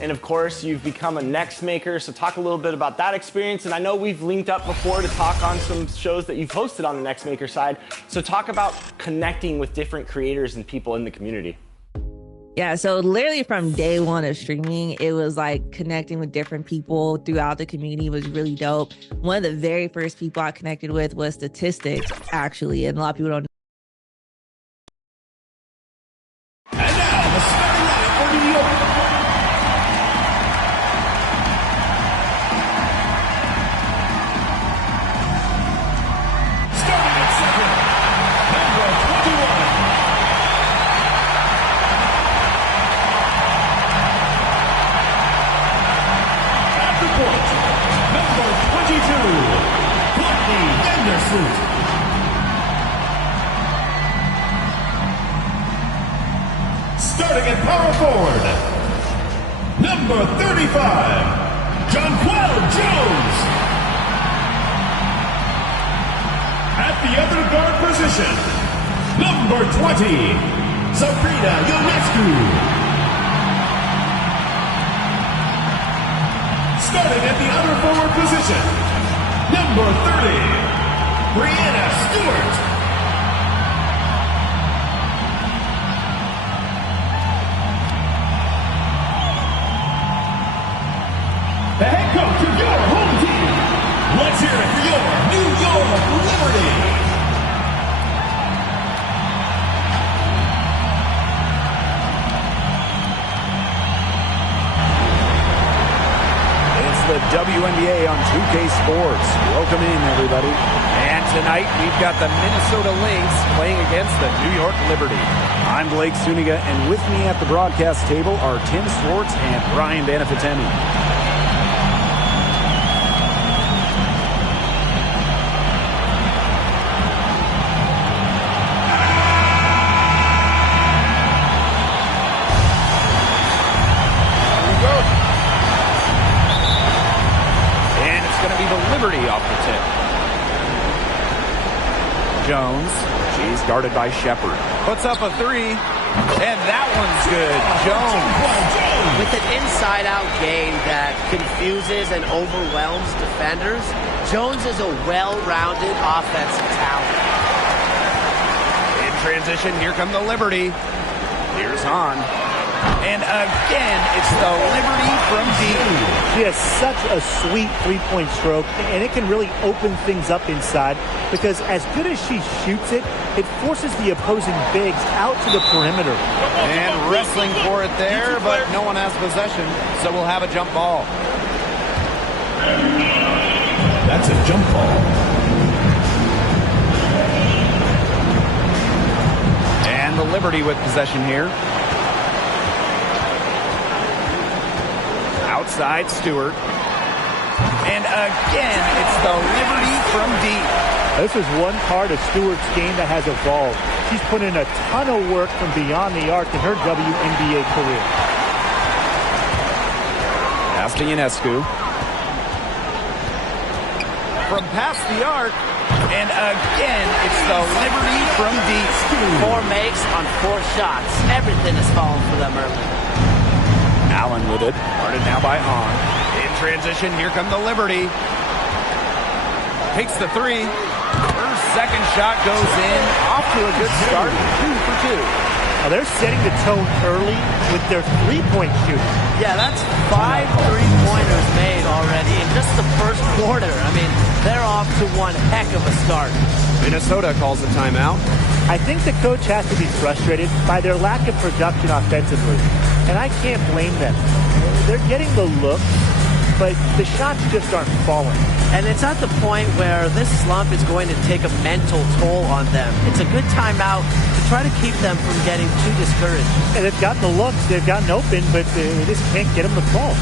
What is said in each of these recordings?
And of course, you've become a Next Maker, so talk a little bit about that experience. And I know we've linked up before to talk on some shows that you've hosted on the Next Maker side. So talk about connecting with different creators and people in the community. Yeah, so literally from day one of streaming, it was like connecting with different people throughout the community was really dope. One of the very first people I connected with was Statistics, actually, and a lot of people don't know. And now, the starting lineup for New York. Starting at second, number 21. At the point, number 22, Courtney Vandersloot. Starting at power forward, number 35, Jonquel Jones. At the other guard position, number 20, Sabrina Ionescu. Starting at the other forward position, number 30, Brianna Stewart. The head coach of your home team. Let's hear it for your New York Liberty. It's the WNBA on 2K Sports. Welcome in, everybody. And tonight, we've got the Minnesota Lynx playing against the New York Liberty. I'm Blake Suniga, and with me at the broadcast table are Tim Swartz and Brian Banafitemi. Liberty off the tip. Jones, she's guarded by Shepard. Puts up a three, and that one's good. Jones. With an inside-out game that confuses and overwhelms defenders, Jones is a well-rounded offensive talent. In transition, here come the Liberty. Here's Hahn. And again, it's the Liberty from deep. She has such a sweet three-point stroke, and it can really open things up inside because as good as she shoots it, it forces the opposing bigs out to the perimeter. And wrestling for it there, but no one has possession, so we'll have a jump ball. That's a jump ball. And the Liberty with possession here. Outside Stewart. And again, it's the Liberty from deep. This is one part of Stewart's game that has evolved. She's put in a ton of work from beyond the arc in her WNBA career. Pass to Ionescu. From past the arc. And again, it's the Liberty from deep. 4 makes on 4 shots. Everything is falling for them early. Allen with it. Guarded now by Hahn. In transition, here come the Liberty. Takes the three. Her second shot goes in. Off to a good start. 2 for 2. Now they're setting the tone early with their three-point shooting. Yeah, that's 5 3-pointers made already in just the first quarter. I mean, they're off to one heck of a start. Minnesota calls a timeout. I think the coach has to be frustrated by their lack of production offensively. And I can't blame them. They're getting the look, but the shots just aren't falling. And it's at the point where this slump is going to take a mental toll on them. It's a good timeout to try to keep them from getting too discouraged. And they've gotten the looks, they've gotten open, but they just can't get them to fall.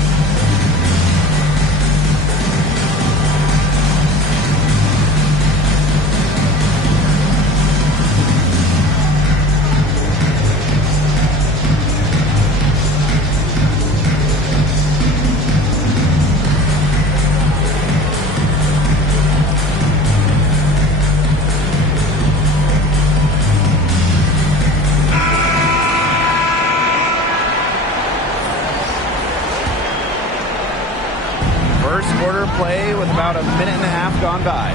play with about a minute and a half gone by.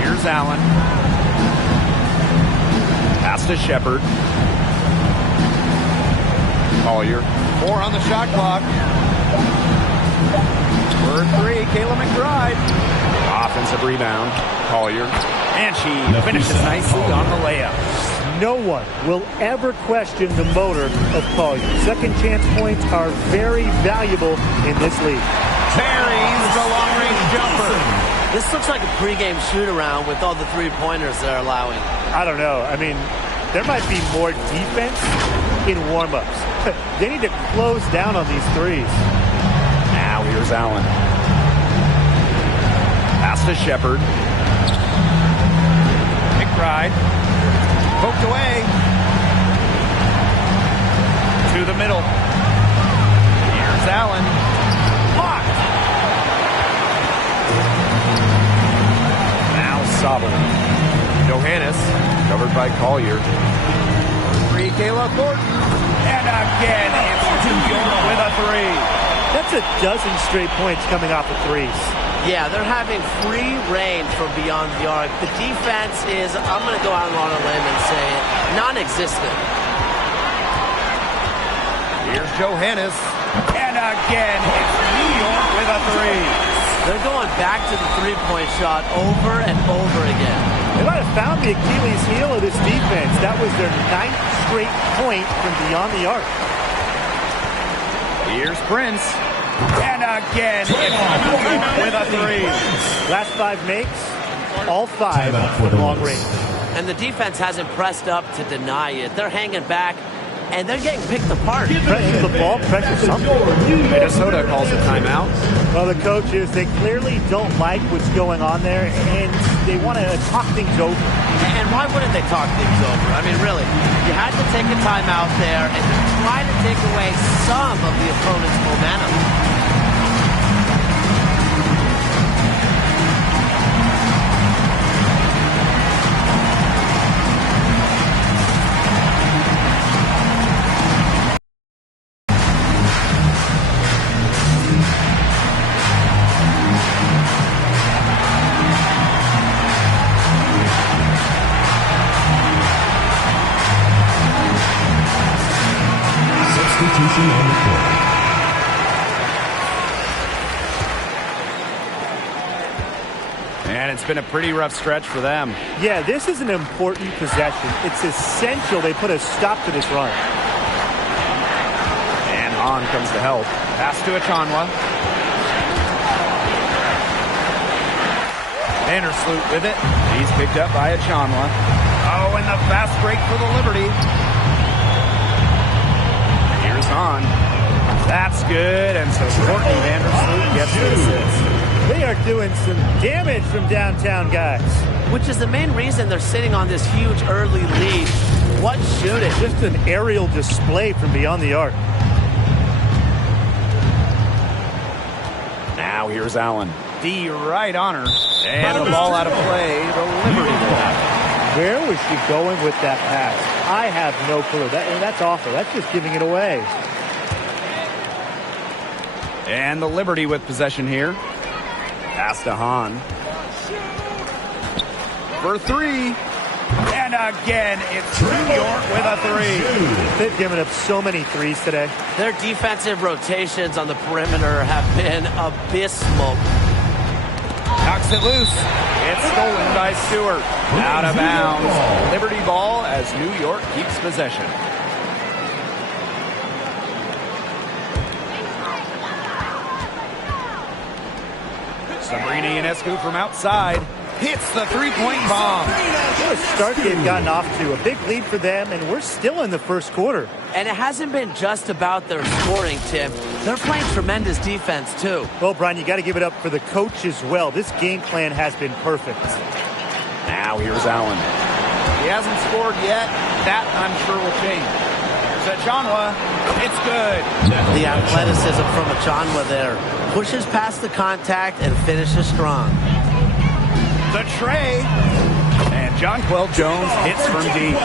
Here's Allen. Pass to Shepard. Collier. 4 on the shot clock. For 3, Kayla McBride. Offensive rebound. Collier. And she finishes nicely on the layup. No one will ever question the motor of Collier. Second chance points are very valuable in this league. Buries the long-range jumper. This looks like a pregame shoot-around with all the three-pointers they're allowing. I don't know. I mean, there might be more defense in warm-ups. They need to close down on these threes. Now here's Allen. Pass to Shepard. McBride. Poked away. To the middle. Here's Allen. Blocked. Now Sobel. Johannes. Covered by Collier. 3, Kayla Thornton. And again, it's New York with a 3. That's a dozen straight points coming off of threes. Yeah, they're having free reign from beyond the arc. The defense is, I'm going to go out on a limb and say it, non-existent. Here's Johannes. And again, it's New York with a 3. They're going back to the three-point shot over and over again. They might have found the Achilles heel of this defense. That was their 9th straight point from beyond the arc. Here's Prince. And again, it's New York with a 3. Last 5 makes, all 5 from long range. And the defense hasn't pressed up to deny it. They're hanging back, and they're getting picked apart. Pressure the ball, pressure something. Minnesota calls a timeout. Well, the coaches, they clearly don't like what's going on there, and they want to talk things over. And why wouldn't they talk things over? I mean, really, you had to take a timeout there and try to take away some of the opponent's momentum. Substitution on the court. And it's been a pretty rough stretch for them. Yeah, this is an important possession. It's essential they put a stop to this run. And Hahn comes to help. Pass to Achanwa. Vandersloot with it. He's picked up by Achanwa. Oh, and the fast break for the Liberty. Here's Hahn. That's good, and so Courtney Vandersloot gets the assist. They are doing some damage from downtown, guys. Which is the main reason they're sitting on this huge early lead. What shooting? Just an aerial display from beyond the arc. Now here's Allen. The right on her. And the ball out of play. The Liberty will have it. Where was she going with that pass? I have no clue. That's awful. That's just giving it away. And the Liberty with possession here. Pass to Hahn. For 3. And again, it's New York with a 3. They've given up so many threes today. Their defensive rotations on the perimeter have been abysmal. Knocks it loose. It's stolen by Stewart. Out of bounds. Liberty ball as New York keeps possession. Sabrina Ionescu from outside hits the three-point bomb. What a start they've gotten off to. A big lead for them, and we're still in the first quarter. And it hasn't been just about their scoring, Tim. They're playing tremendous defense, too. Well, Brian, you got to give it up for the coach as well. This game plan has been perfect. Now here's Allen. He hasn't scored yet. That, I'm sure, will change. Here's Achanwa. It's good. The athleticism from Achanwa there. Pushes past the contact and finishes strong. The tray. And Jonquel Jones hits from deep.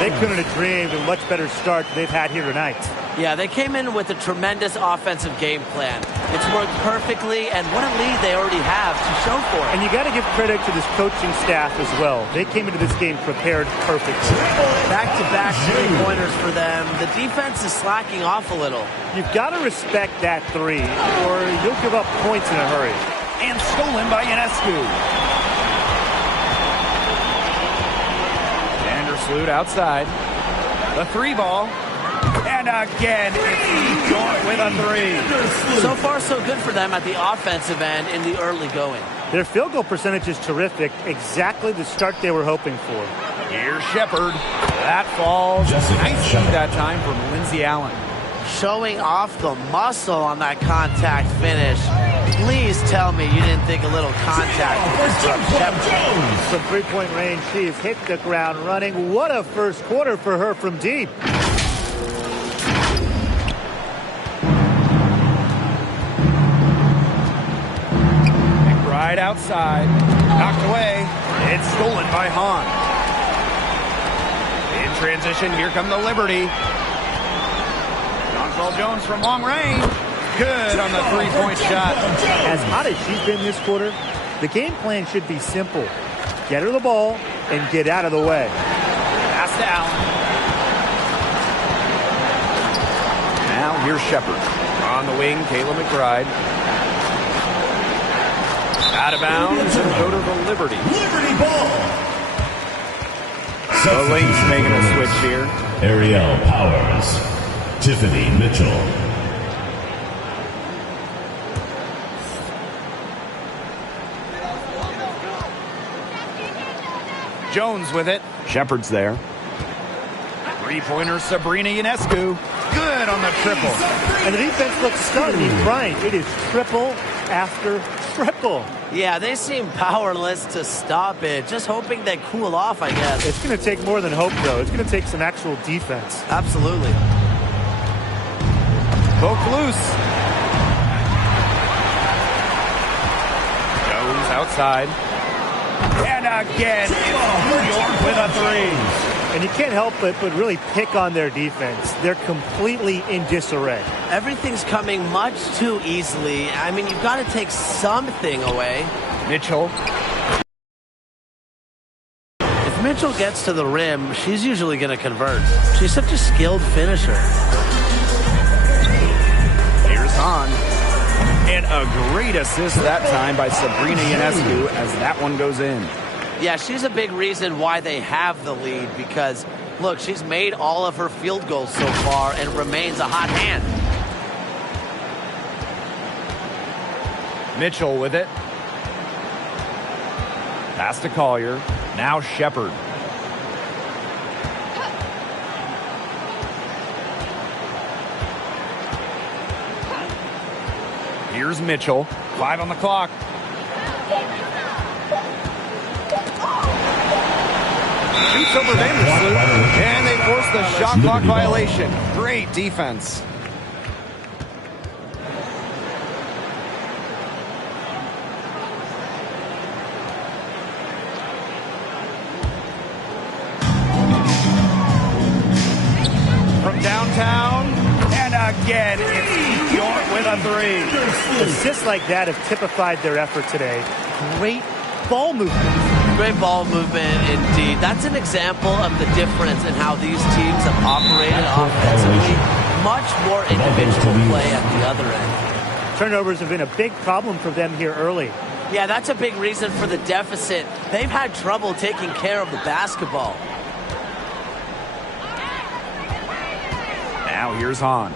They couldn't have dreamed of a much better start they've had here tonight. Yeah, they came in with a tremendous offensive game plan. It's worked perfectly, and what a lead they already have to show for it. And you got to give credit to this coaching staff as well. They came into this game prepared perfectly. Back-to-back three-pointers for them. The defense is slacking off a little. You've got to respect that three, or you'll give up points in a hurry. And stolen by Ionescu. Vandersloot outside. The three ball. And again, it's York with a three. So far, so good for them at the offensive end in the early going. Their field goal percentage is terrific. Exactly the start they were hoping for. Here's Shepard. That falls. Nice feed that time from Lindsey Allen. Showing off the muscle on that contact finish. Please tell me you didn't think a little contact would disrupt Shepard. From three-point range, she has hit the ground running. What a first quarter for her from deep. Right outside. Knocked away. It's stolen by Hahn. In transition, here come the Liberty. Jonquel Jones from long range. Good on the three-point shot. As hot as she's been this quarter, the game plan should be simple. Get her the ball and get out of the way. Pass to Allen. Now here's Shepard. On the wing, Kayla McBride. Out of bounds and go to the Liberty. Liberty ball. The Lynx making a switch here. Ariel Powers. Tiffany Mitchell. Jones with it. Shepard's there. Three-pointer, Sabrina Ionescu. Good on the triple. And the defense looks stunned. Brian, it is triple after triple. Yeah, they seem powerless to stop it. Just hoping they cool off, I guess. It's going to take more than hope, though. It's going to take some actual defense. Absolutely. Poke loose. Jones outside. And again, it's York with a three. And you can't help but really pick on their defense. They're completely in disarray. Everything's coming much too easily. I mean, you've got to take something away. Mitchell. If Mitchell gets to the rim, she's usually going to convert. She's such a skilled finisher. Here's Hahn. And a great assist that time by Sabrina Ionescu as that one goes in. Yeah, she's a big reason why they have the lead because, look, she's made all of her field goals so far and remains a hot hand. Mitchell with it. Pass to Collier. Now Shepard. Here's Mitchell. 5 on the clock. Shoots over Vandersloot, and they force the shot clock violation. Great defense. From downtown, and again, it's York with a three. Assists like that have typified their effort today. Great ball movement. Great ball movement, indeed. That's an example of the difference in how these teams have operated offensively. Much more individual play at the other end. Turnovers have been a big problem for them here early. Yeah, that's a big reason for the deficit. They've had trouble taking care of the basketball. Now here's Hahn.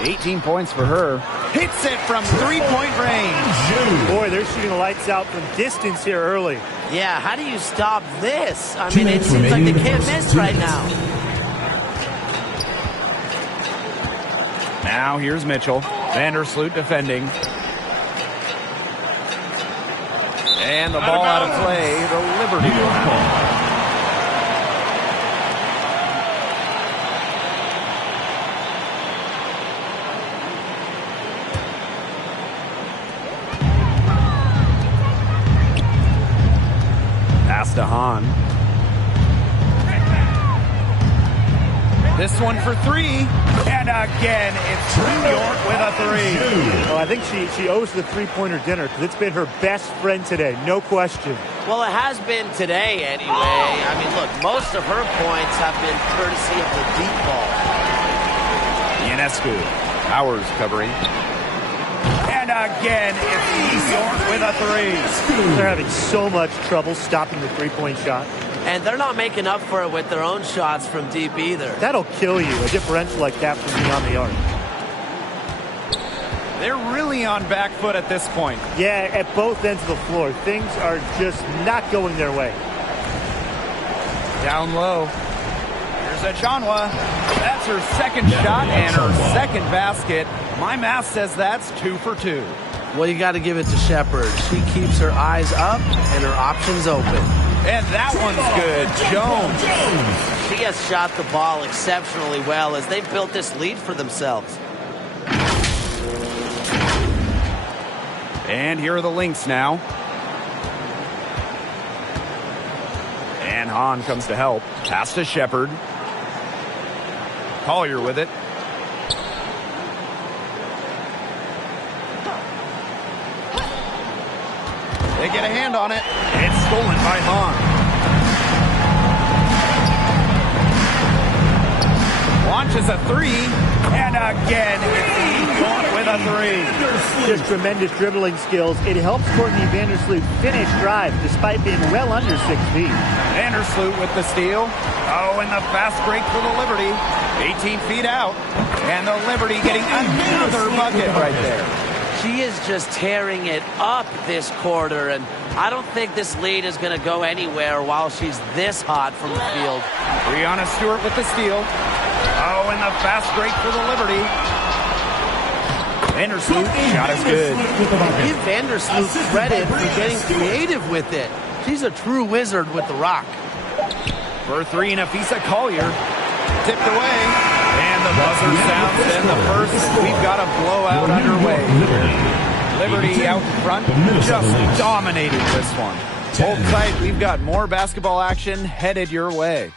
18 points for her. Hits it from three-point range. Boy, they're shooting the lights out from distance here early. Yeah, how do you stop this? I mean, it seems like they can't miss right now. Now here's Mitchell. Vandersloot defending. And the ball out of play. The Liberty will have it. Pass to Hahn. This one for three. And again, it's New York with a three. Well, I think she owes the three-pointer dinner because it's been her best friend today, no question. Well, it has been today anyway. I mean, look, most of her points have been courtesy of the deep ball. Ionescu, Powers covering. And again, it's New York with a three. They're having so much trouble stopping the three-point shot. And they're not making up for it with their own shots from deep either. That'll kill you, a differential like that from beyond the arc. They're really on back foot at this point. Yeah, at both ends of the floor. Things are just not going their way. Down low. Here's Ajanwa. That's her second shot and her second basket. My math says that's 2 for 2. Well, you got to give it to Shepherd. She keeps her eyes up and her options open. And that one's good. Jones. She has shot the ball exceptionally well as they've built this lead for themselves. And here are the Lynx now. And Hahn comes to help. Pass to Shepherd. Collier with it. They get a hand on it. It's stolen by Hahn. Launches a three. And again, it's New York with a three. Just tremendous dribbling skills. It helps Courtney Vandersloot finish drive despite being well under 6 feet. Vandersloot with the steal. Oh, and the fast break for the Liberty. 18 feet out. And the Liberty getting another bucket right there. She is just tearing it up this quarter, and I don't think this lead is going to go anywhere while she's this hot from the field. Breanna Stewart with the steal. Oh, and the fast break for the Liberty. Vandersloot, shot is good. Give Vandersloot credit for getting creative with it. She's a true wizard with the rock. For three, Nafisa Collier. Tipped away. And the buzzer sounds, and the first, we've got a blowout underway. Liberty out in front, just dominating this one. Hold tight, we've got more basketball action headed your way.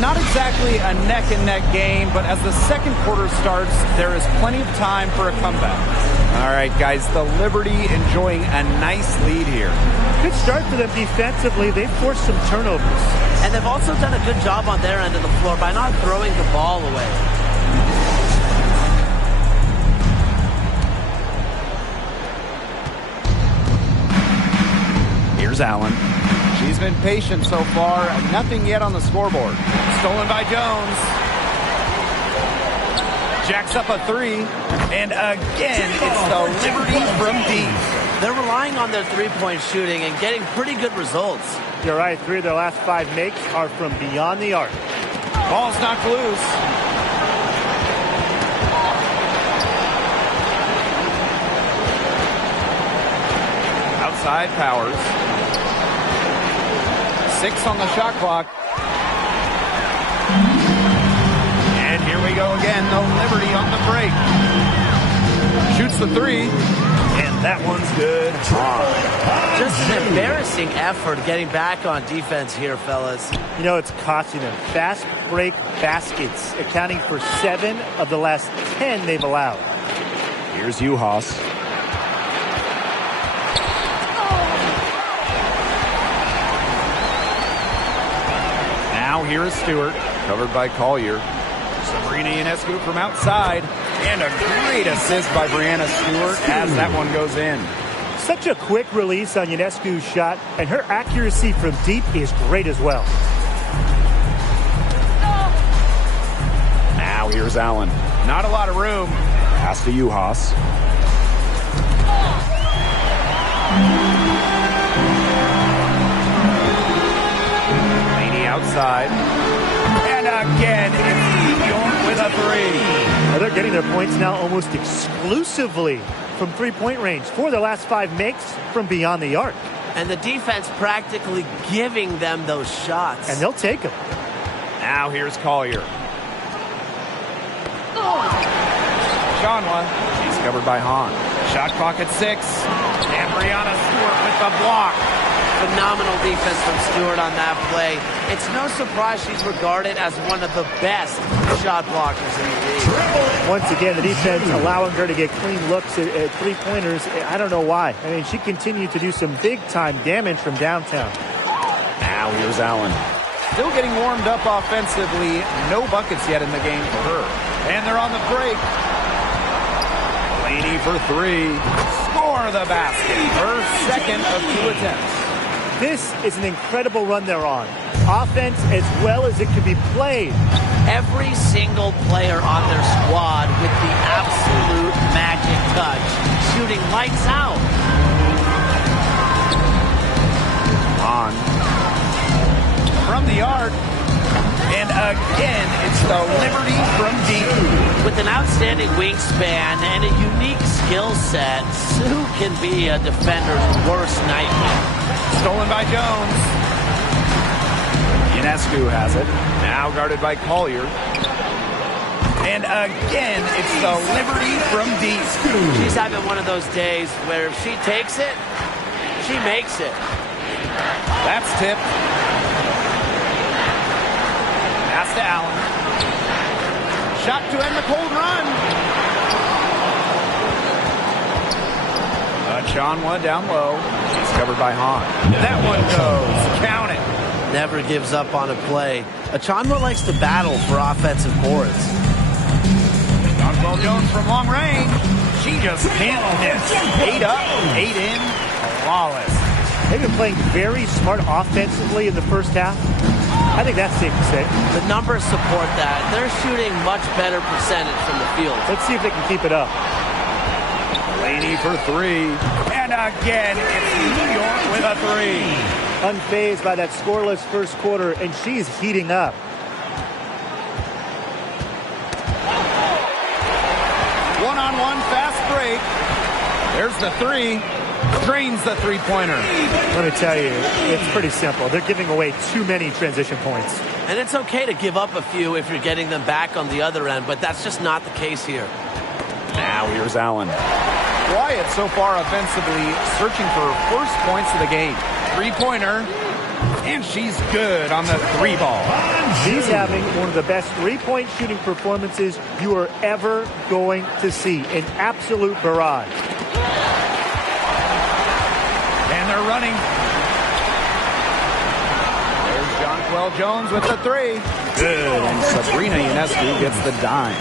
Not exactly a neck-and-neck game, but as the second quarter starts, there is plenty of time for a comeback. All right, guys, the Liberty enjoying a nice lead here. Good start for them defensively. They've forced some turnovers. And they've also done a good job on their end of the floor by not throwing the ball away. Here's Allen. She's been patient so far. Nothing yet on the scoreboard. Stolen by Jones. Jacks up a three. And again, it's the Liberty from deep. They're relying on their three-point shooting and getting pretty good results. You're right. 3 of their last 5 makes are from beyond the arc. Ball's knocked loose. Outside Powers. 6 on the shot clock. And here we go again. The Liberty on the break. Shoots the three. And that one's good. Just an embarrassing effort getting back on defense here, fellas. You know, it's costing them. Fast break baskets, accounting for 7 of the last 10 they've allowed. Here's Uhas. Now here is Stewart, covered by Collier. Sabrina Ionescu from outside. And a great assist by Breanna Stewart as that one goes in. Such a quick release on Ionescu's shot, and her accuracy from deep is great as well. Now here's Allen. Not a lot of room. Pass to Uhas. Laney outside. And again, it's New York with a three. Now they're getting their points now almost exclusively from three-point range. 4 of their last 5 makes from beyond the arc. And the defense practically giving them those shots. And they'll take them. Now here's Collier. Shanwa. She's covered by Hahn. Shot clock at 6. And Brianna Stewart with the block. Phenomenal defense from Stewart on that play. It's no surprise she's regarded as one of the best shot blockers in the league. Once again, the defense allowing her to get clean looks at three-pointers. I don't know why. I mean, she continued to do some big-time damage from downtown. Now here's Allen. Still getting warmed up offensively. No buckets yet in the game for her. And they're on the break. Laney for 3. Score the basket. Her second of 2 attempts. This is an incredible run they're on. Offense as well as it can be played. Every single player on their squad with the absolute magic touch. Shooting lights out. On. From the arc. And again, it's the Liberty from deep. With an outstanding wingspan and a unique skill set, Sue can be a defender's worst nightmare. Stolen by Jones. Ionescu has it. Now guarded by Collier. And again, it's the Liberty from deep. She's having one of those days where if she takes it, she makes it. That's tipped. Pass to Allen. Shot to end the cold run. Chanwa down low. She's covered by Hahn. That one goes. Count it. Never gives up on a play. Achanwa likes to battle for offensive boards. Jonquel Jones from long range. She just can't miss. 8 up, 8 in. Flawless. They've been playing very smart offensively in the first half. I think that's safe to say. The numbers support that. They're shooting much better percentage from the field. Let's see if they can keep it up. Laney for 3. And again, it's New York with a 3. Unfazed by that scoreless first quarter, and she's heating up. One-on-one fast break. There's the 3. Drains the three-pointer. Let me tell you, it's pretty simple. They're giving away too many transition points. And it's okay to give up a few if you're getting them back on the other end, but that's just not the case here. Now here's Allen. Wyatt so far offensively searching for first points of the game. Three-pointer. And she's good on the 3 ball. She's having one of the best three-point shooting performances you are ever going to see. An absolute barrage. And they're running. There's Jonquel Jones with the 3. Good. And Sabrina Ionescu gets the dime.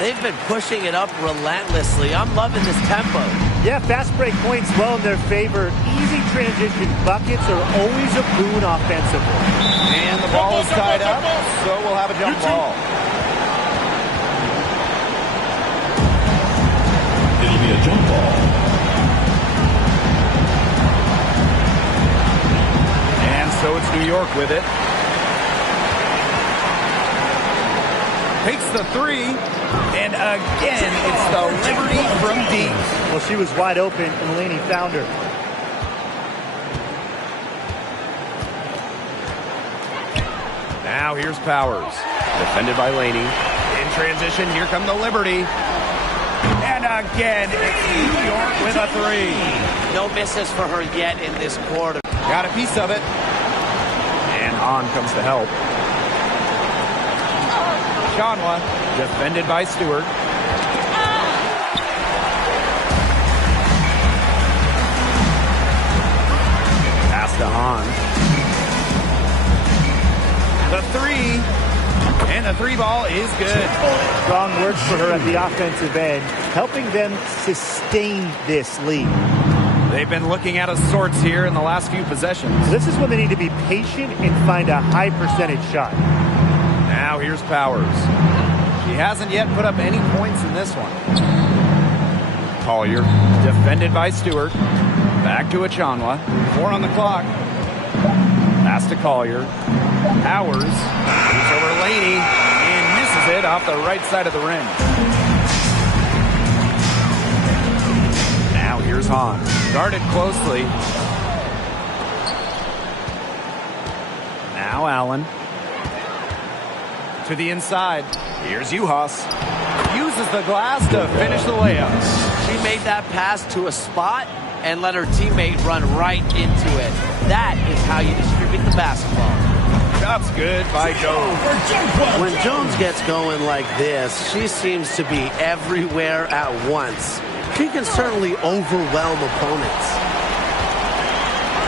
They've been pushing it up relentlessly. I'm loving this tempo. Yeah, fast break points well in their favor. Easy transition buckets are always a boon offensively. And the ball is tied up, so we'll have a jump ball. It'll be a jump ball. And so it's New York with it. Takes the 3. And again, it's the Liberty from deep. Well, she was wide open, and Laney found her. Now here's Powers. Defended by Laney. In transition, here come the Liberty. And again, it's New York with a 3. No misses for her yet in this quarter. Got a piece of it. And Hahn comes to help. Chanwa, defended by Stewart. Pass to Hahn. The 3. And the 3 ball is good. Strong work for her at the offensive end, helping them sustain this lead. They've been looking out of sorts here in the last few possessions. This is when they need to be patient and find a high percentage shot. Now here's Powers. She hasn't yet put up any points in this one. Collier, defended by Stewart. Back to Achanwa. 4 on the clock. Pass to Collier. Powers moves over Laney and misses it off the right side of the rim. Now here's Hahn. Guarded closely. Now Allen. To the inside. Here's Uhas. uses the glass to finish the layup. She made that pass to a spot and let her teammate run right into it. That is how you distribute the basketball. That's good by Jones. When Jones gets going like this, she seems to be everywhere at once. She can certainly overwhelm opponents.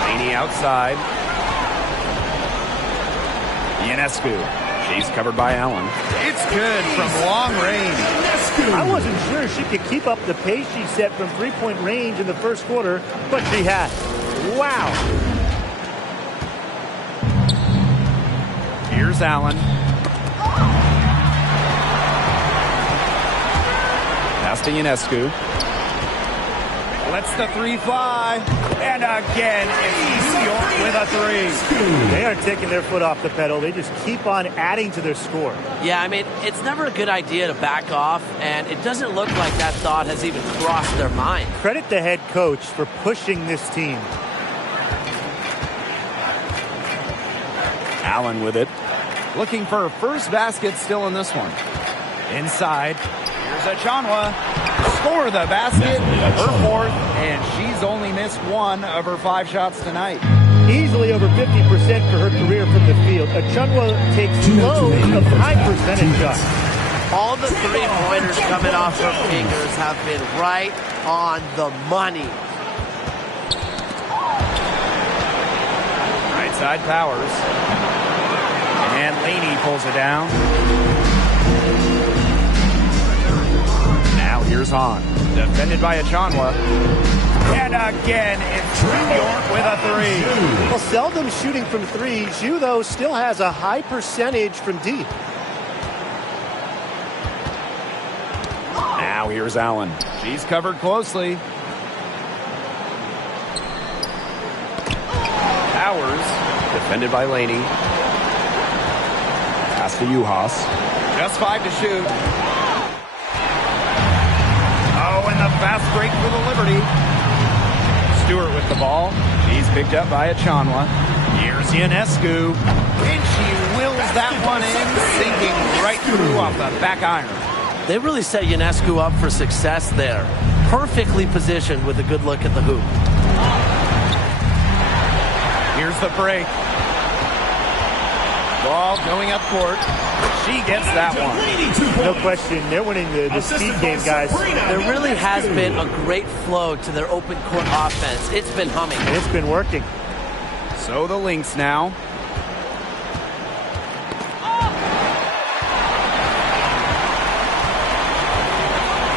Laney outside. Ionescu. She's covered by Allen. It's good from long range. I wasn't sure she could keep up the pace she set from three-point range in the first quarter, but she has. Wow. Here's Allen. Pass to Ionescu. Lets the three fly. And again, it's New York with a three. They aren't taking their foot off the pedal. They just keep on adding to their score. Yeah, I mean, it's never a good idea to back off, and it doesn't look like that thought has even crossed their mind. Credit the head coach for pushing this team. Allen with it. Looking for her first basket still in this one. Inside. Here's Achanwa. Score the basket. Her fourth. And she's only missed one of her 5 shots tonight. Easily over 50% for her career from the field. Achanwa takes loads of high percentage shots. All the three-pointers coming off her fingers have been right on the money. Right side Powers. And Laney pulls it down. Now here's Hahn. Defended by Achanwa. And again, it's New York with a three. Well, seldom shooting from three. Zhu, though, still has a high percentage from deep. Now here's Allen. She's covered closely. Powers. Defended by Laney. Pass to Juhas. Just 5 to shoot. Oh, and the fast break for the Liberty. Stewart with the ball. He's picked up by Achanwa. Here's Ionescu. And she wills that one in, sinking right through off the back iron. They really set Ionescu up for success there. Perfectly positioned with a good look at the hoop. Here's the break. Ball going up court. She gets that one. No question, they're winning the speed game, guys. There really has been a great flow to their open court offense. It's been humming. And it's been working. So the Lynx now.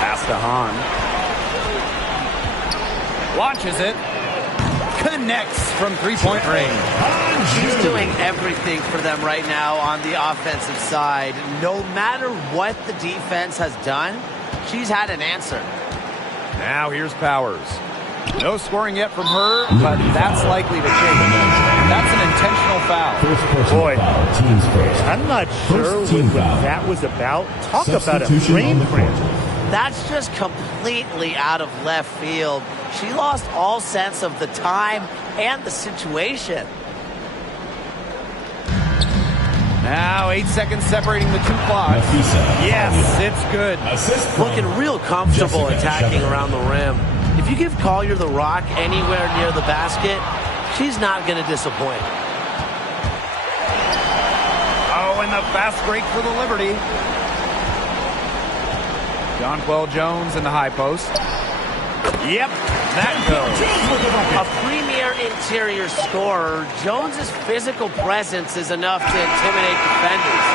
Pass to Hahn. Launches it. Connects from three-point range. She's doing everything for them right now on the offensive side. No matter what the defense has done, she's had an answer. Now here's Powers. No scoring yet from her, but that's likely to change. That's an intentional foul. Boy, I'm not sure what that was about. Talk about a brain cramp. That's just completely out of left field. She lost all sense of the time and the situation. Now 8 seconds separating the two clocks. Yes, it's good. Looking real comfortable attacking around the rim. If you give Collier the rock anywhere near the basket, she's not going to disappoint. Oh, and the fast break for the Liberty. Jonquel Jones in the high post. Yep, that goes. A premier interior scorer, Jones's physical presence is enough to intimidate defenders.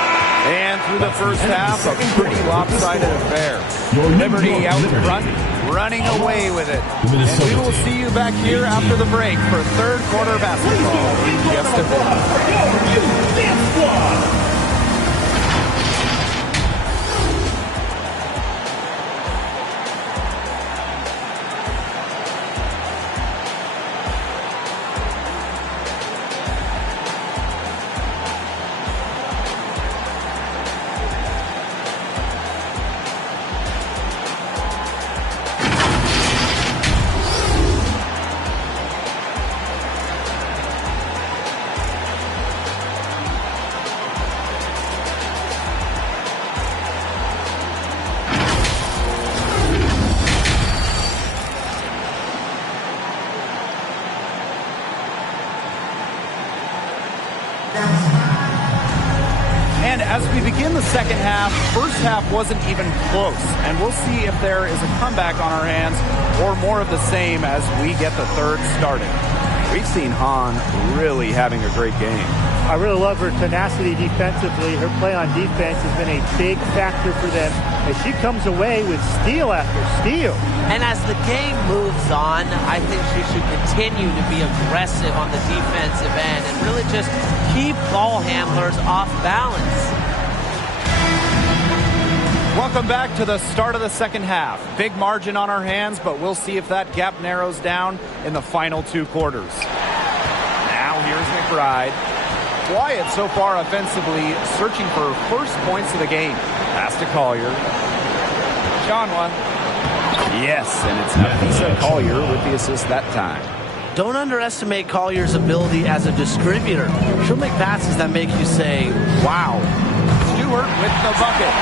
And through the first half, a pretty lopsided affair. Liberty out front, running away with it. And we will see you back here after the break for third quarter basketball in just a bit. as we begin the second half, first half wasn't even close, and we'll see if there is a comeback on our hands or more of the same as we get the third started. We've seen Han really having a great game. I really love her tenacity defensively. Her play on defense has been a big factor for them as she comes away with steal after steal. And as the game moves on, I think she should continue to be aggressive on the defensive end and really just keep ball handlers off balance. Welcome back to the start of the second half. Big margin on our hands, but we'll see if that gap narrows down in the final two quarters. Now here's McBride. Quiet so far offensively, searching for first points of the game. Pass to Collier. Shanwa. Yes, and it's Nafisa Collier with the assist that time. Don't underestimate Collier's ability as a distributor. She'll make passes that make you say, wow. Stewart with the bucket.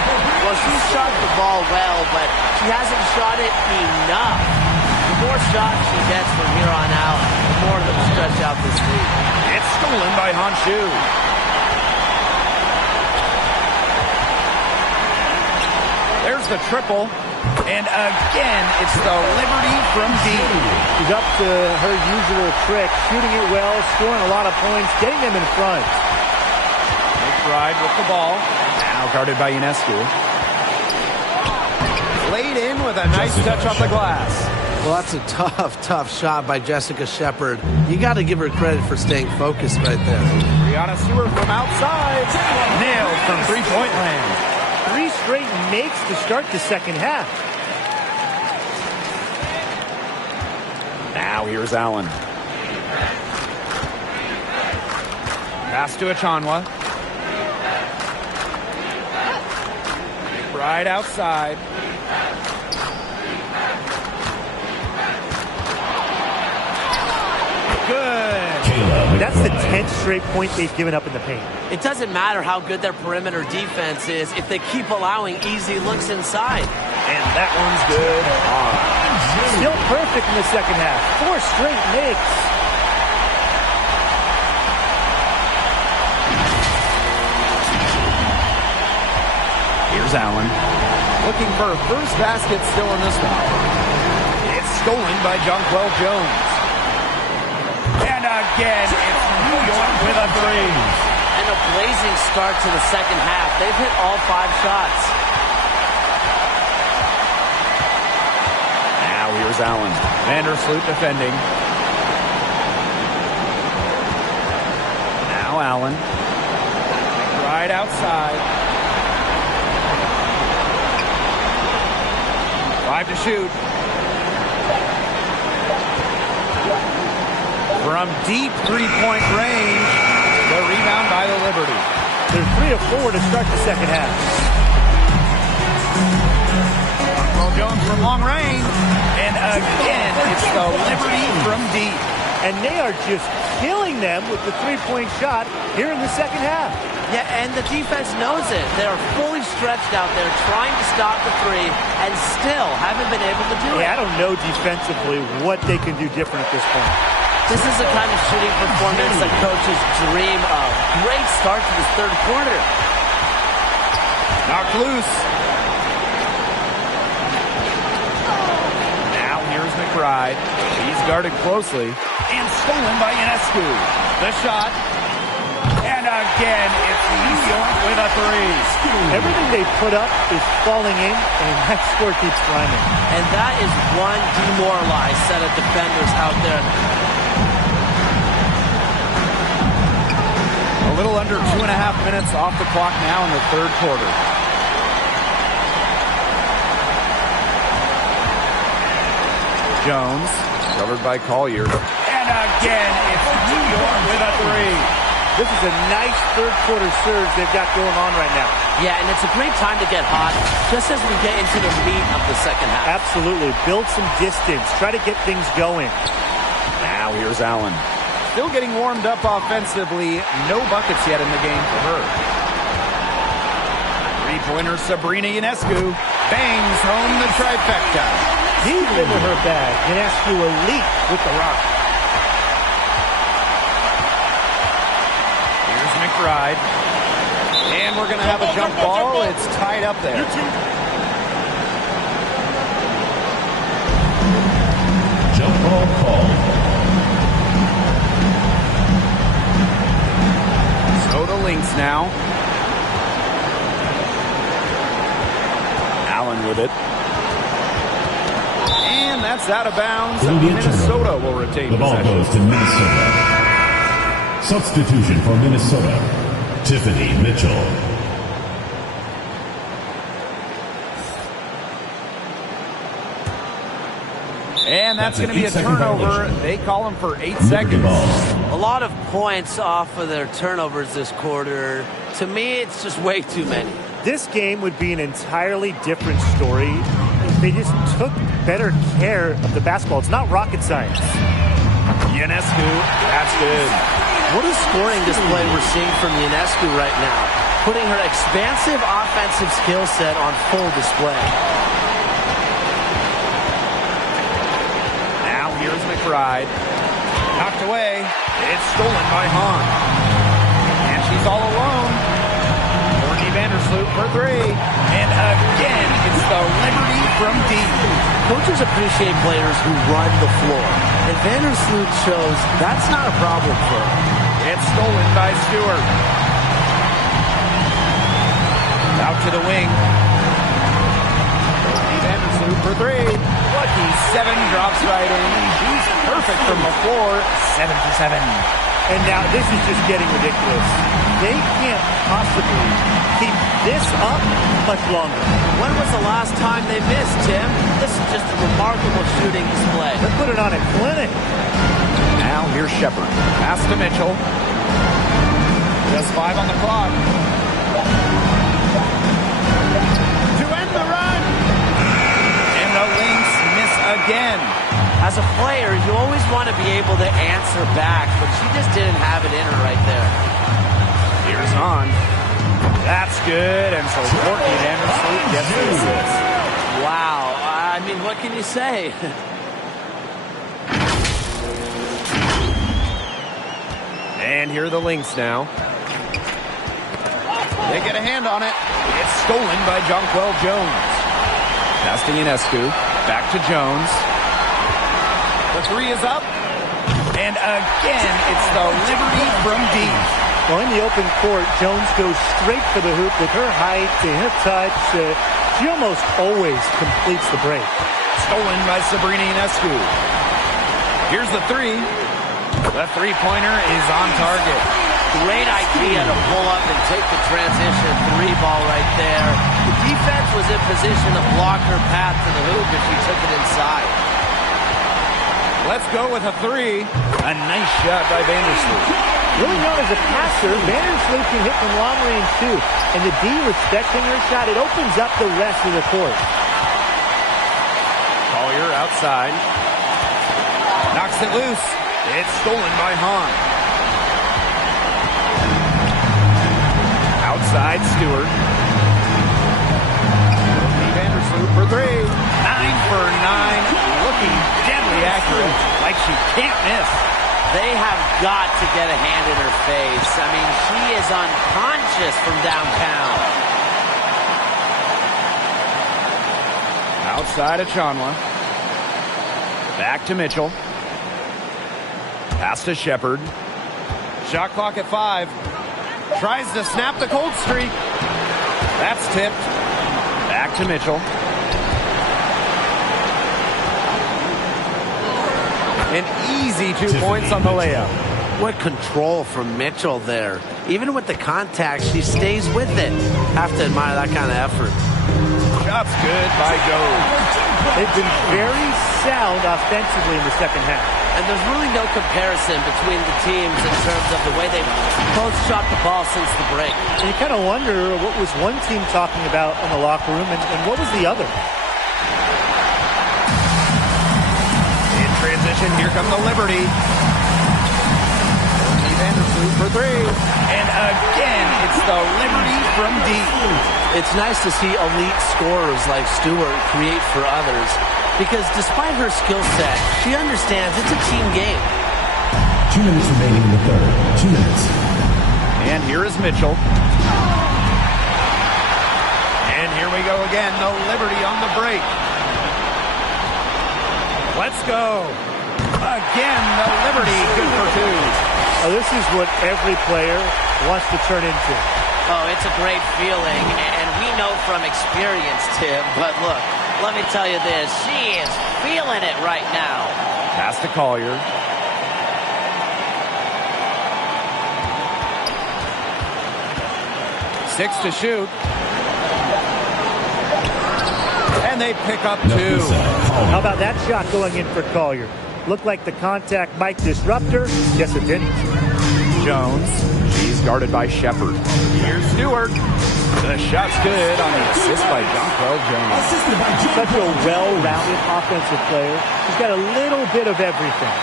Well, she's shot the ball well, but she hasn't shot it enough. The more shots she gets from here on out, the more they'll stretch out this lead. It's stolen by Honshu. There's the triple. And again, it's the Liberty from deep. She's up to her usual trick, shooting it well, scoring a lot of points, getting them in front. McBride with the ball. Now guarded by Ionescu. Laid in with a nice touch off the glass. Well, that's a tough shot by Jessica Shepard. You got to give her credit for staying focused right there. Brianna Stewart from outside. Nailed from three-point land. 3 straight makes to start the second half. Now here's Allen. Pass to Achanwa. Right outside. Good. That's the 10th straight point they've given up in the paint. It doesn't matter how good their perimeter defense is if they keep allowing easy looks inside. And that one's good. Still perfect in the second half. 4 straight makes. Here's Allen. Looking for a first basket still in this one. It's stolen by Jonquel Jones. And again, it's New York with a three. And a blazing start to the second half. They've hit all 5 shots. Now here's Allen. Vandersloot defending. Now Allen. Right outside. 5 to shoot. From deep three-point range, the rebound by the Liberty. They're 3 of 4 to start the second half. Jonquel Jones from long range. And again, it's the Liberty from deep. And they are just killing them with the three-point shot here in the second half. Yeah, and the defense knows it. They're fully stretched out there trying to stop the three and still haven't been able to do it. I don't know defensively what they can do different at this point. This is the kind of shooting performance that coaches dream of. Great start to this third quarter. Knocked loose. Now here's McBride. He's guarded closely. And stolen by Ionescu. The shot. And again, it's New York with a three. Everything they put up is falling in, and that score keeps climbing. And that is one demoralized set of defenders out there. A little under 2.5 minutes off the clock now in the third quarter. Jones, covered by Collier. And again, it's New York with a three. This is a nice third quarter surge they've got going on right now. Yeah, and it's a great time to get hot, just as we get into the meat of the second half. Absolutely. Build some distance. Try to get things going. Now here's Allen. Still getting warmed up offensively. No buckets yet in the game for her. Three-pointer Sabrina Ionescu bangs home the trifecta. Deep into her bag. Ionescu elite with the rock. Here's McBride. And we're going to have a jump ball. It's tied up there. Jump ball called. So the Lynx now. Allen with it. And that's out of bounds. Minnesota will retain the ball possession. goes to Minnesota. Substitution for Minnesota, Tiffany Mitchell. And that's going to be a turnover. They call him for 8 seconds. A lot of points off of their turnovers this quarter. To me, it's just way too many. This game would be an entirely different story if they just took better care of the basketball. It's not rocket science. Ionescu, that's good. What a scoring display we're seeing from Ionescu right now, putting her expansive offensive skill set on full display. Now here's McBride. Knocked away. It's stolen by Hahn. And she's all alone. Courtney Vandersloot for 3. And again, it's the Liberty from deep. Coaches appreciate players who run the floor, and Vandersloot shows that's not a problem for her. It's stolen by Stewart. Out to the wing. Vandersloot for 3. Lucky 7 drops right in. She's perfect from the floor. 7 for 7. And now this is just getting ridiculous. They can't possibly keep this up much longer. When was the last time they missed, Tim? This is just a remarkable shooting display. They're putting on a clinic. Now here's Shepard. Pass to Mitchell. Just 5 on the clock. To end the run. And the Lynx miss again. As a player, you always want to be able to answer back, but she just didn't have it in her right there. Here's on. That's good. And so Courtney Vandersloot gets the assist. Wow. I mean, what can you say? And here are the Lynx now. They get a hand on it. It's stolen by Jonquel Jones. Pass to Ionescu. Back to Jones. The 3 is up. And again, it's the Liberty from deep. Well, in the open court, Jones goes straight for the hoop with her height and her touch. She almost always completes the break. Stolen by Sabrina Ionescu. Here's the 3. The three-pointer is on target. Great idea to pull up and take the transition 3 ball right there. The defense was in position to block her path to the hoop if she took it inside. Let's go with a 3. A nice shot by Vandersloot. Really known as a passer, Vandersloot can hit from long range too. And the D respecting her shot, it opens up the rest of the court. Collier outside. Knocks it loose. It's stolen by Hahn. Outside Stewart. Vandersloot for 3. 9 for 9. Looking deadly accurate. Like she can't miss. They have got to get a hand in her face. I mean, she is unconscious from downtown. Outside of Chanwa. Back to Mitchell. Pass to Shepard. Shot clock at 5. Tries to snap the cold streak. That's tipped. Back to Mitchell. An easy 2 points on the layup. What control from Mitchell there. Even with the contact, she stays with it. Have to admire that kind of effort. Shot's good by Jones. They've been very sound offensively in the second half. And there's really no comparison between the teams in terms of the way they've both shot the ball since the break. And you kind of wonder what was one team talking about in the locker room and what was the other? In transition, here come the Liberty. Vandersloot for 3. And again, it's the Liberty from deep. It's nice to see elite scorers like Stewart create for others, because despite her skill set, she understands it's a team game. 2 minutes remaining in the third. 2 minutes. And here is Mitchell. again, the Liberty on the break. Let's go. Again, the Liberty, good for two. Oh, this is what every player wants to turn into. Oh, it's a great feeling, and we know from experience, Tim, but look, let me tell you this, she is feeling it right now. Pass to Collier. Six to shoot. And they pick up two. How about that shot going in for Collier? Looked like the contact might disrupt her. Guess it didn't. Jones. She's guarded by Shepard. Here's Stewart. The shot's good on the assist by Jonquel Jones. Such a well-rounded offensive player. She's got a little bit of everything.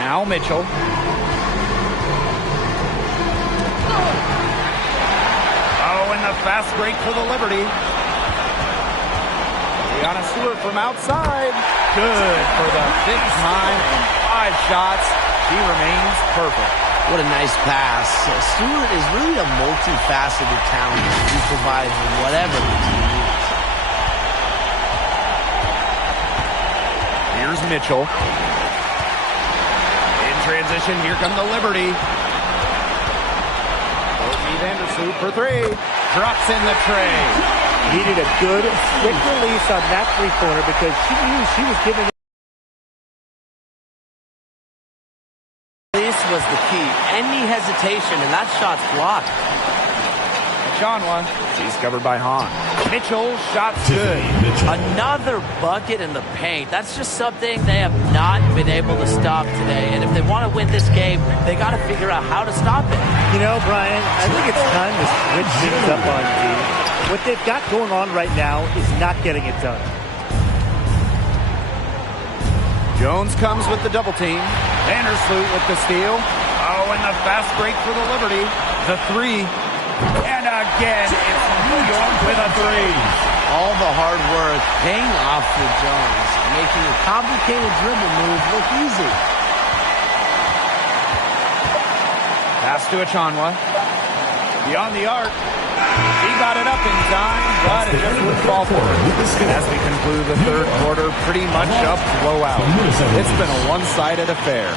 Now Mitchell. Oh, and the fast break for the Liberty. Brianna Stewart from outside. Good for the fifth time and 5 shots. She remains perfect. What a nice pass. Stewart is really a multifaceted talent. He provides whatever the team needs. Here's Mitchell. In transition, here come the Liberty. Courtney Vandersloot for 3. Drops in the tray. Needed a good, quick release on that three-pointer because she knew she was giving it. This was the key. Any hesitation, and that shot's blocked. Shanwa. She's covered by Hahn. Mitchell, shot's good. Another bucket in the paint. That's just something they have not been able to stop today. And if they want to win this game, they got to figure out how to stop it. You know, Brian, I think it's time to switch things up on D. What they've got going on right now is not getting it done. Jones comes with the double team. Vandersloot with the steal. Oh, and the fast break for the Liberty. The 3. And again, it's New York with a 3. All the hard work paying off for Jones, making a complicated dribble move look easy. Pass to Achanwa. Beyond the arc. He got it up in time, but it just wouldn't fall for it. As we conclude the third quarter, pretty much a blowout. It's been a one-sided affair.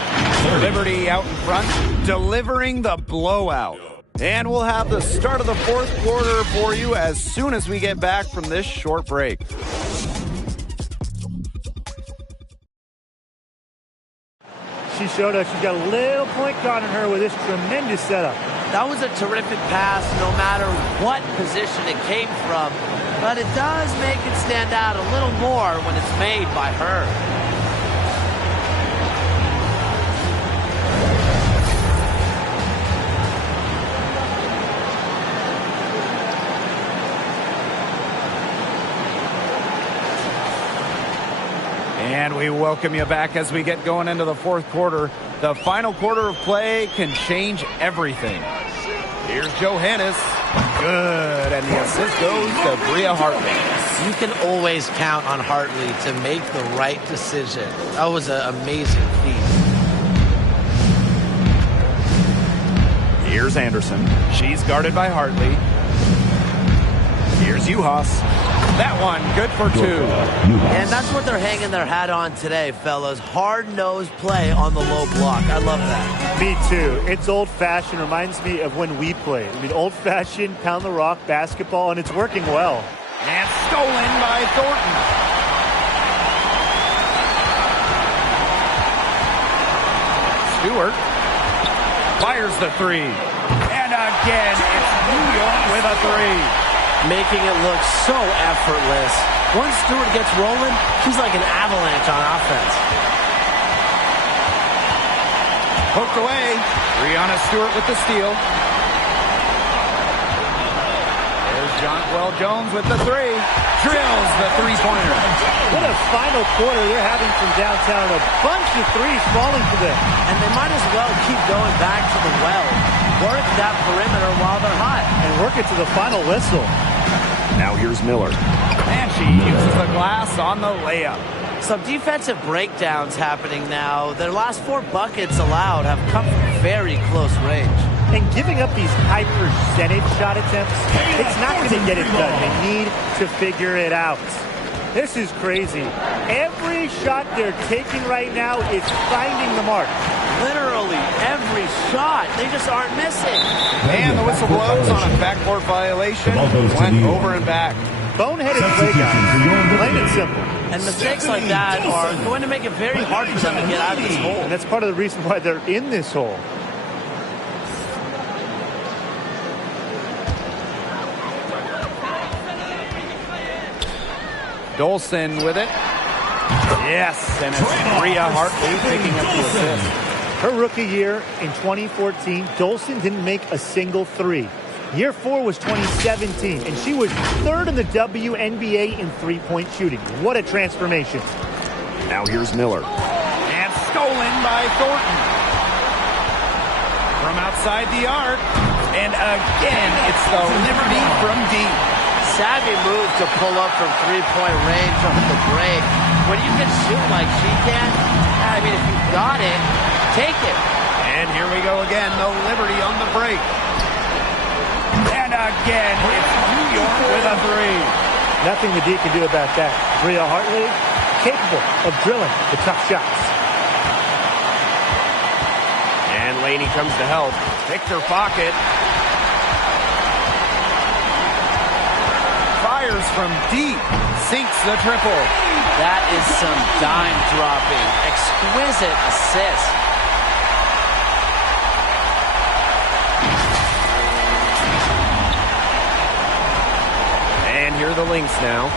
Liberty out in front, delivering the blowout. And we'll have the start of the fourth quarter for you as soon as we get back from this short break. She showed us she's got a little point guard on her with this tremendous setup. That was a terrific pass no matter what position it came from. But it does make it stand out a little more when it's made by her. And we welcome you back as we get going into the fourth quarter. The final quarter of play can change everything. Here's Johannes. Good. And the assist goes to Bria Hartley. You can always count on Hartley to make the right decision. That was an amazing feat. Here's Anderson. She's guarded by Hartley. Here's Uhas. That one, good for 2. And that's what they're hanging their hat on today, fellas. Hard-nosed play on the low block. I love that. Me too. It's old-fashioned. Reminds me of when we played. I mean, old-fashioned, pound-the-rock basketball, and it's working well. And stolen by Thornton. Stewart fires the 3. And again, it's New York with a 3. Making it look so effortless. Once Stewart gets rolling, she's like an avalanche on offense. Poked away. Brianna Stewart with the steal. There's Jonquel Jones with the 3. Drills the three-pointer. What a final quarter they're having from downtown. A bunch of threes falling for them. And they might as well keep going back to the well. Work that perimeter while they're hot. And work it to the final whistle. Now here's Miller. And she uses the glass on the layup. Some defensive breakdowns happening now. Their last 4 buckets allowed have come from very close range. And giving up these high percentage shot attempts, it's not going to get it done. They need to figure it out. This is crazy. Every shot they're taking right now is finding the mark. Literally every shot. They just aren't missing. And the whistle blows on a backcourt violation. Went over and back. Boneheaded play, guys. Plain and simple. And mistakes like that are going to make it very hard for them to get out of this hole. And that's part of the reason why they're in this hole. Dolson with it. Yes, and it's Rhea Hartley picking up the assist. Her rookie year in 2014, Dolson didn't make a single three. Year 4 was 2017, and she was 3rd in the WNBA in three-point shooting. What a transformation. Now here's Miller. And stolen by Thornton. From outside the arc. And again, it's the Liberty from deep. Savvy move to pull up from three-point range off the break. When you can shoot like she can, I mean, if you got it, take it. And here we go again, the Liberty on the break. And again, it's New York with a three. Nothing the D can do about that. Rhea Hartley, capable of drilling the tough shots. And Laney comes to help. Victor pocket. Fires from deep. Sinks the triple. That is some dime dropping. Exquisite assist. And here are the Lynx now.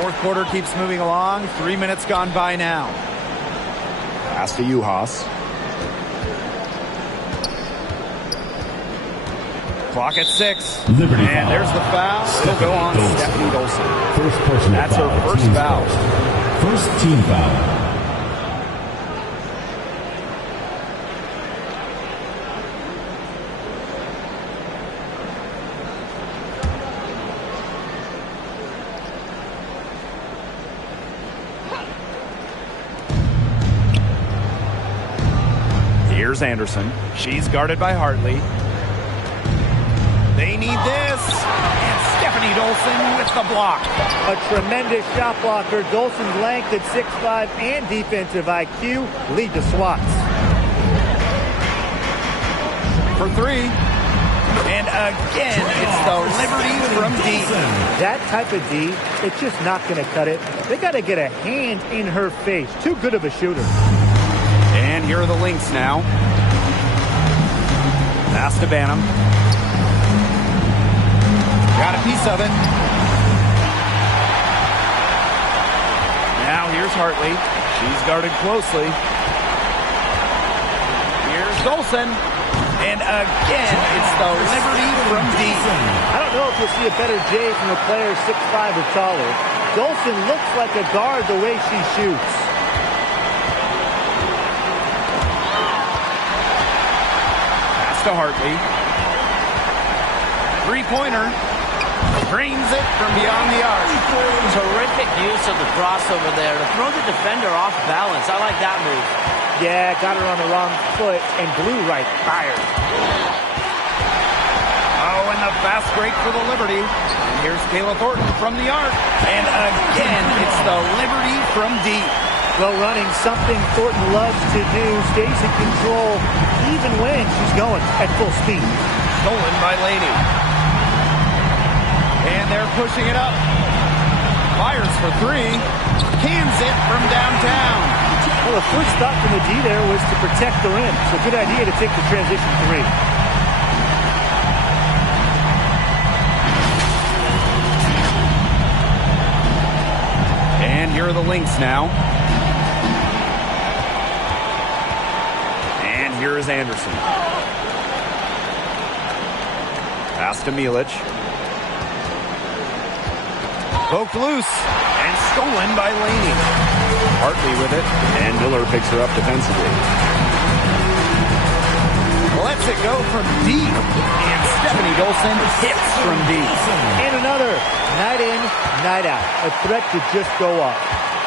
Fourth quarter keeps moving along. 3 minutes gone by now. Pass to Juhas. Clock at 6. Liberty and foul. There's the foul. It'll go on Stephanie Dolson. First personal That's foul. her first Team foul. First team foul. Here's Anderson. She's guarded by Hartley. They need this. And Stephanie Dolson with the block. A tremendous shot blocker. Dolson's length at 6'5" and defensive IQ lead to swats. For three. And again, it's the Liberty from deep. That type of D, it's just not going to cut it. They got to get a hand in her face. Too good of a shooter. And here are the Lynx now. Pass to Banham. Got a piece of it. Now here's Hartley. She's guarded closely. Here's Dolson. And again, it's the Liberty from deep. I don't know if you'll see a better J from a player 6'5" or taller. Dolson looks like a guard the way she shoots. Pass to Hartley. Three-pointer. Drains it from beyond the arc. Terrific use of the crossover there to throw the defender off balance. I like that move. Yeah, got her on the wrong foot and blue right fired. Oh, and the fast break for the Liberty. And here's Kayla Thornton from the arc. And again, it's the Liberty from deep. Well, running something Thornton loves to do, stays in control even when she's going at full speed. Stolen by Laney. And they're pushing it up. Fires for three. Cans it from downtown. Well, the first thought from the D there was to protect the rim. So good idea to take the transition three. And here are the Lynx now. And here is Anderson. Pass to Milic. Poked loose and stolen by Laney. Hartley with it, and Miller picks her up defensively. Lets it go from deep, and Stephanie Dolson hits from deep. And another night in, night out. A threat to just go off.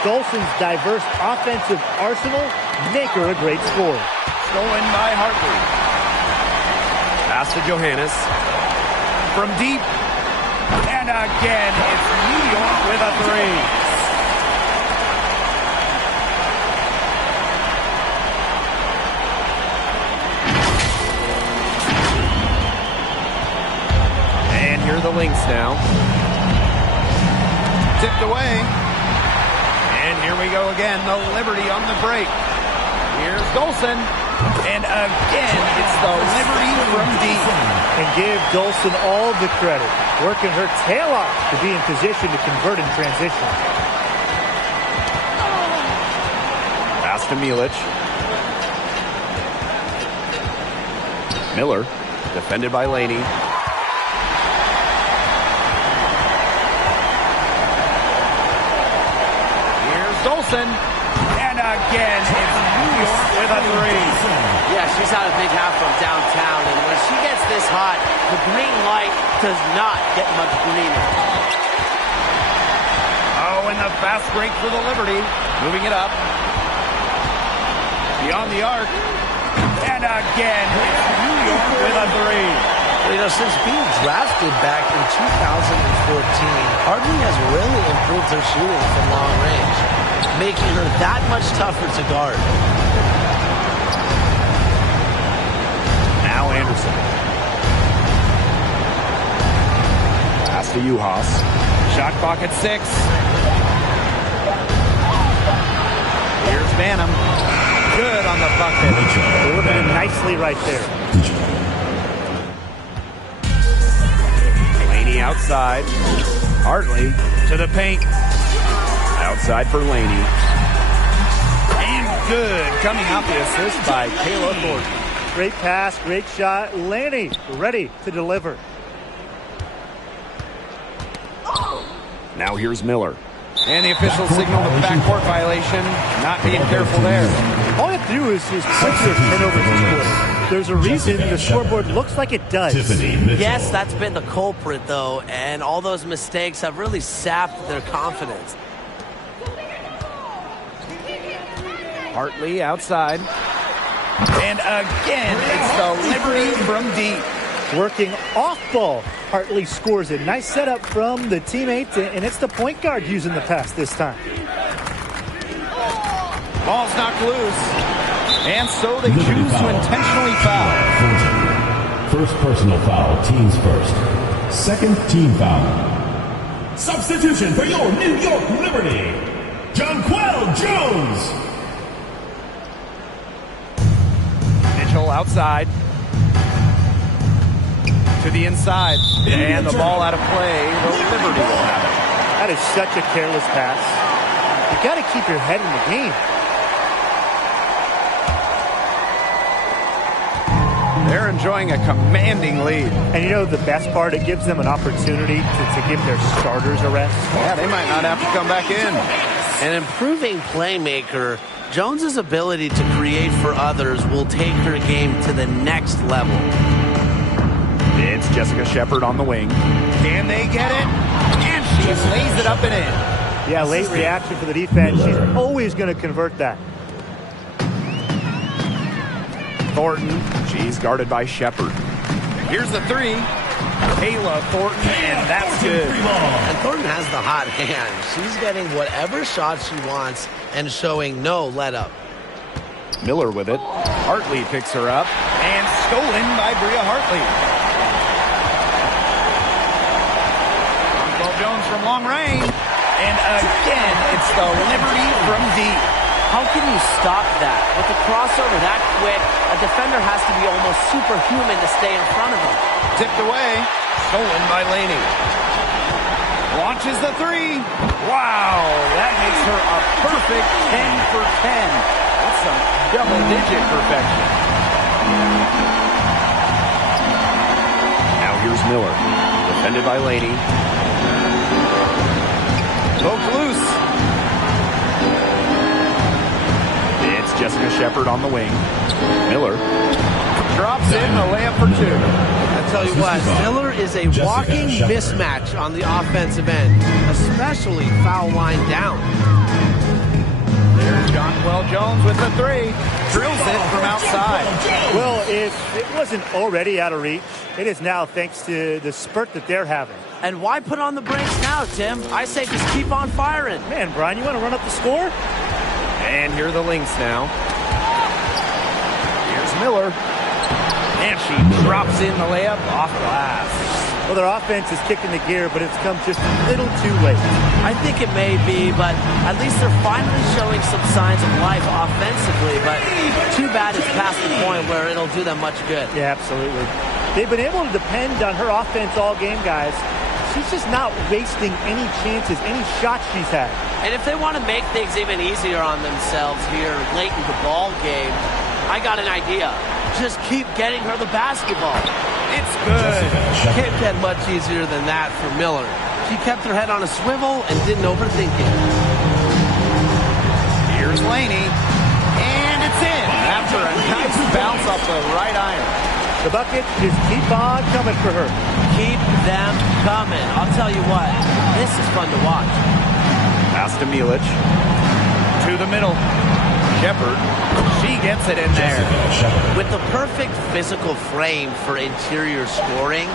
Dolson's diverse offensive arsenal make her a great scorer. Stolen by Hartley. Pass to Johannes. From deep. And again, it's New York with a three. And here are the Lynx now. Tipped away. And here we go again, the Liberty on the break. Here's Dolson. And again, it's the Liberty from deep. And give Dolson all the credit, working her tail off to be in position to convert in transition. Pass to Milic. Miller, defended by Laney. Here's Dolson. And again, it's New York with a three. Yeah, she's had a big half from downtown, and when she gets this hot, the green light does not get much greener. Oh, and the fast break for the Liberty. Moving it up. Beyond the arc. And again, it's New York with a three. You know, since being drafted back in 2014, Hartley has really improved her shooting from long range, making her that much tougher to guard. Now Anderson. Pass to Juhas. Shot clock at 6. Here's Banham. Good on the bucket. Delivering nicely right there. Laney outside. Hartley to the paint. Outside for Laney. And good. Coming out the assist by Kayla Thornton. Great pass, great shot. Laney ready to deliver. Now here's Miller. And the official signal the backcourt violation. Not being careful there. All you have to do is put your turnover score. There's a reason the scoreboard looks like it does. Yes, that's been the culprit, though, and all those mistakes have really sapped their confidence. Hartley outside. And again, it's the Liberty from deep. Working off ball. Hartley scores it. Nice setup from the teammate, and it's the point guard using the pass this time. Ball's knocked loose. And so they choose to intentionally foul. First personal foul, teams first. Second team foul. Substitution for your New York Liberty, Jonquel Jones. Mitchell outside. To the inside. And the ball out of play. The Liberty will have it. That is such a careless pass. You got to keep your head in the game. They're enjoying a commanding lead. And you know the best part, it gives them an opportunity to give their starters a rest. Yeah, they might not have to come back in. An improving playmaker, Jones's ability to create for others will take her game to the next level. It's Jessica Shepard on the wing. Can they get it? And she lays it up and in. Yeah, late reaction for the defense. She's always going to convert that. Thornton, she's guarded by Shepard. Here's the three. Kayla Thornton, and that's good. And Thornton has the hot hand. She's getting whatever shot she wants and showing no let up. Miller with it. Hartley picks her up. And stolen by Bria Hartley. Jones from long range. And again, it's the Liberty from deep. How can you stop that? With a crossover that quick, a defender has to be almost superhuman to stay in front of him. Tipped away. Stolen by Laney. Launches the three. Wow, that makes her a perfect 10 for 10. That's some double-digit perfection. Now here's Miller. Defended by Laney. Poked loose. It's Jessica Shepard on the wing. Miller drops in a layup for two. I tell you what, Miller is a walking mismatch on the offensive end, especially foul line down. Jonquel Jones with the three. Drills it from outside. Well, if it wasn't already out of reach, it is now thanks to the spurt that they're having. And why put on the brakes now, Tim? I say just keep on firing. Man, Brian, you want to run up the score? And here are the Lynx now. Here's Miller. And she drops in the layup off glass. Well, their offense is kicking the gear, but it's come just a little too late. I think it may be, but at least they're finally showing some signs of life offensively. But too bad it's past the point where it'll do them much good. Yeah, absolutely. They've been able to depend on her offense all game, guys. She's just not wasting any chances, any shots she's had. And if they want to make things even easier on themselves here late in the ball game, I got an idea. Just keep getting her the basketball. It's good. Can't get much easier than that for Miller. She kept her head on a swivel and didn't overthink it. Here's Laney. And it's in after a nice bounce off the right iron. The bucket just keep on coming for her. Keep them coming. I'll tell you what, this is fun to watch. Pass to Milic. To the middle. Shepard. She gets it in there. With the perfect physical frame for interior scoring,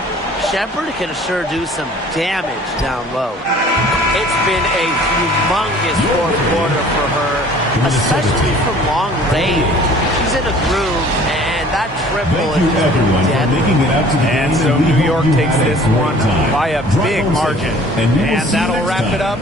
Shepard can sure do some damage down low. It's been a humongous fourth quarter for her, especially from long range. She's in a groove, and that triple is just deadly. And so New York takes this one by a big margin. And that'll wrap it up.